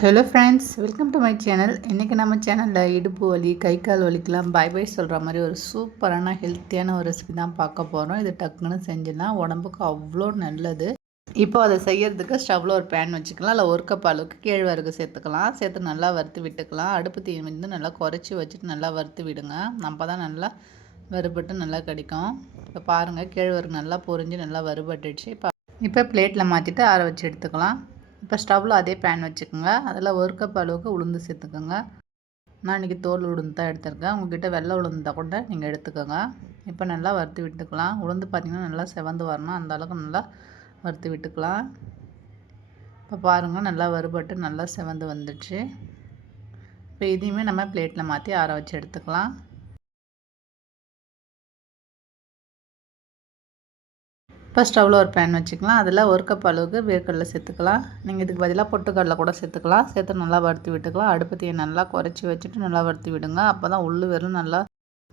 Hello friends, welcome to my channel. இன்றைக்கி நம்ம சேனலில் இடுப்பு வலி, கை கால் வலிக்கெலாம் பை பை சொல்கிற மாதிரி ஒரு சூப்பரான ஹெல்த்தியான ஒரு ரெசிபி தான் பார்க்க போகிறோம். இது டக்குன்னு செஞ்சுலாம் உடம்புக்கு அவ்வளோ நல்லது. இப்போ அதை செய்யறதுக்கு ஸ்டவ்வில் ஒரு பேன் வச்சுக்கலாம். இல்லை ஒரு கப் அளவுக்கு கேழ்வரகு சேர்த்துக்கலாம். சேர்த்து நல்லா வறுத்து விட்டுக்கலாம். அடுப்பு தீ வந்து நல்லா குறைச்சி வச்சுட்டு நல்லா வறுத்து விடுங்க. நம்ம தான் நல்லா வறுபட்டு நல்லா கிடைக்கும். இப்போ பாருங்கள், கேழ்வரகு நல்லா பொரிஞ்சு நல்லா வறுபட்டுடுச்சு. இப்போ பிளேட்டில் மாற்றிட்டு ஆற வச்சு எடுத்துக்கலாம். இப்போ ஸ்டவ்வில் அதே பேன் வச்சுக்கோங்க. அதில் ஒரு கப் அளவுக்கு உளுந்து சேர்த்துக்கோங்க. நான் இன்றைக்கி தோல் உளுந்து தான் எடுத்துருக்கேன். உங்கள்கிட்ட வெள்ளை உளுந்து கூட நீங்கள் எடுத்துக்கோங்க. இப்போ நல்லா வறுத்து விட்டுக்கலாம். உளுந்து பார்த்திங்கன்னா நல்லா செவந்து வரணும், அந்த அளவுக்கு நல்லா வறுத்து விட்டுக்கலாம். இப்போ பாருங்கள், நல்லா வறுபட்டு நல்லா செவந்து வந்துடுச்சு. இப்போ இதையுமே நம்ம பிளேட்டில் மாற்றி ஆற வச்சு எடுத்துக்கலாம். இப்போ ஸ்டவ்வில் ஒரு பேன் வச்சுக்கலாம். அதில் ஒரு கப் அளவுக்கு வேர்க்கடலை சேர்த்துக்கலாம். நீங்கள் இதுக்கு பதிலாக பொட்டுக்கடலை கூட சேர்த்துக்கலாம். சேர்த்து நல்லா வறுத்து விட்டுக்கலாம். அடுப்பு தீயை நல்லா குறைச்சி வச்சுட்டு நல்லா வறுத்து விடுங்க. அப்போ தான் உள்ளு வெறும் நல்லா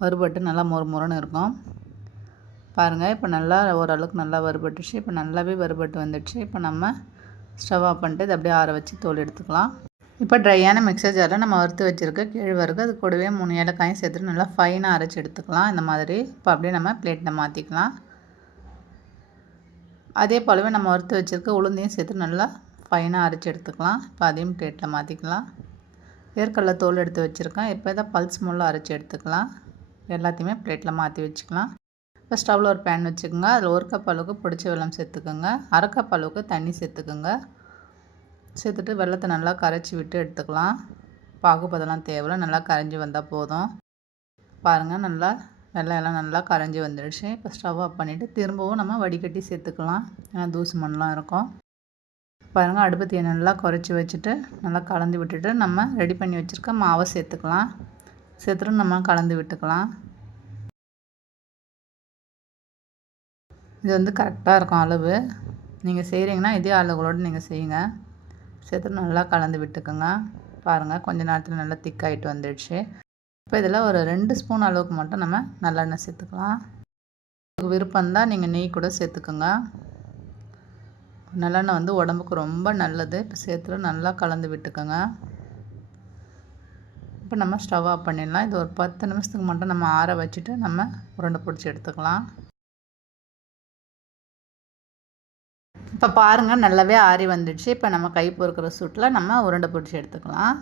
வறுபட்டு நல்லா மொறுன்னு இருக்கும். பாருங்கள், இப்போ நல்லா ஓரளவுக்கு நல்லா வறுபட்டுச்சு. இப்போ நல்லாவே வறுபட்டு வந்துடுச்சு. இப்போ நம்ம ஸ்டவ் ஆஃப் பண்ணிட்டு இதை அப்படியே ஆற வச்சு தோல் எடுத்துக்கலாம். இப்போ ட்ரையான மிக்சர் ஜாரில் நம்ம வறுத்து வச்சுருக்க கேழ்வரகு, அது கூடவே 3 ஏலக்காயும் சேர்த்துட்டு நல்லா ஃபைனாக அரைச்சி எடுத்துக்கலாம். இந்த மாதிரி இப்போ அப்படியே நம்ம பிளேட்டில் மாற்றிக்கலாம். அதே போலவே நம்ம வறுத்து வச்சுருக்க உளுந்தையும் சேர்த்து நல்லா ஃபைனாக அரைச்சி எடுத்துக்கலாம். இப்போ அதையும் பிளேட்டில் மாற்றிக்கலாம். வேர்க்கடலை தோல் எடுத்து வச்சுருக்கேன். இப்போ இதை பல்ஸ் முள்ள அரைச்சி எடுத்துக்கலாம். எல்லாத்தையுமே பிளேட்டில் மாற்றி வச்சுக்கலாம். இப்போ ஸ்டவ்வில் ஒரு பேன் வச்சுக்கோங்க. அதில் ஒரு கப் அளவுக்கு பொடிச்ச வெல்லம் சேர்த்துக்கோங்க. அரை கப் அளவுக்கு தண்ணி சேர்த்துக்கோங்க. சேர்த்துட்டு வெல்லத்தை நல்லா கரைச்சி விட்டு எடுத்துக்கலாம். பாகுபதெல்லாம் தேவையில்லை, நல்லா கரைஞ்சி வந்தால் போதும். பாருங்கள், நல்லா வெள்ளம் எல்லாம் நல்லா கரைஞ்சி வந்துடுச்சு. இப்போ ஸ்டவ் ஆஃப் பண்ணிவிட்டு திரும்பவும் நம்ம வடிகட்டி சேர்த்துக்கலாம். ஏன்னா தூசு மண்ணெலாம் இருக்கும். பாருங்கள், அடுப்பு தீயை நல்லா குறைச்சி வச்சுட்டு நல்லா கலந்து விட்டுட்டு நம்ம ரெடி பண்ணி வச்சுருக்க மாவை சேர்த்துக்கலாம். சேர்த்துட்டு நம்ம கலந்து விட்டுக்கலாம். இது வந்து கரெக்டாக இருக்கும் அளவு. நீங்கள் செய்கிறீங்கன்னா இதே அளவுகளோடு நீங்கள் செய்யுங்க. சேர்த்துட்டு நல்லா கலந்து விட்டுக்கோங்க. பாருங்கள், கொஞ்ச நேரத்தில் நல்லா திக்காகிட்டு வந்துடுச்சு. இப்போ இதில் ஒரு 2 ஸ்பூன் அளவுக்கு மட்டும் நம்ம நல்லெண்ணெய் சேர்த்துக்கலாம். உங்களுக்கு விருப்பம் தான் நீங்கள் நெய் கூட சேர்த்துக்கோங்க. நல்லெண்ணெய் வந்து உடம்புக்கு ரொம்ப நல்லது. இப்போ சேர்த்துட்டு நல்லா கலந்து விட்டுக்கோங்க. இப்போ நம்ம ஸ்டவ் ஆஃப் பண்ணிடலாம். இது ஒரு 10 நிமிஷத்துக்கு மட்டும் நம்ம ஆற வச்சுட்டு நம்ம உருண்டை பிடிச்சி எடுத்துக்கலாம். இப்போ பாருங்கள், நல்லாவே ஆறி வந்துடுச்சு. இப்போ நம்ம கை பொறுக்கிற சூட்டில் நம்ம உருண்டை பிடிச்சி எடுத்துக்கலாம்.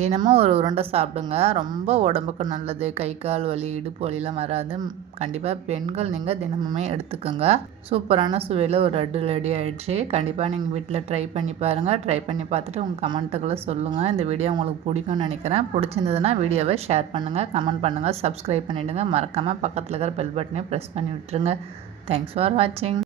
தினமும் ஒரு உருண்டை சாப்பிடுங்க. ரொம்ப உடம்புக்கு நல்லது. கை கால் வலி, இடுப்பு வலிலாம் வராது. கண்டிப்பாக பெண்கள் நீங்கள் தினமுமே எடுத்துக்கோங்க. சூப்பரான சுவையில் ஒரு லட்டு ரெடி ஆகிடுச்சு. கண்டிப்பாக நீங்கள் வீட்டில் ட்ரை பண்ணி பாருங்கள். ட்ரை பண்ணி பார்த்துட்டு உங்கள் கமெண்ட்டுகளை சொல்லுங்கள். இந்த வீடியோ உங்களுக்கு பிடிக்கும்னு நினைக்கிறேன். பிடிச்சிருந்ததுன்னா வீடியோவை ஷேர் பண்ணுங்கள், கமெண்ட் பண்ணுங்கள், சப்ஸ்கிரைப் பண்ணிவிடுங்க. மறக்காமல் பக்கத்தில் இருக்கிற பெல் பட்டனையும் ப்ரெஸ் பண்ணி விட்டுருங்க. தேங்க்ஸ் ஃபார் வாட்சிங்.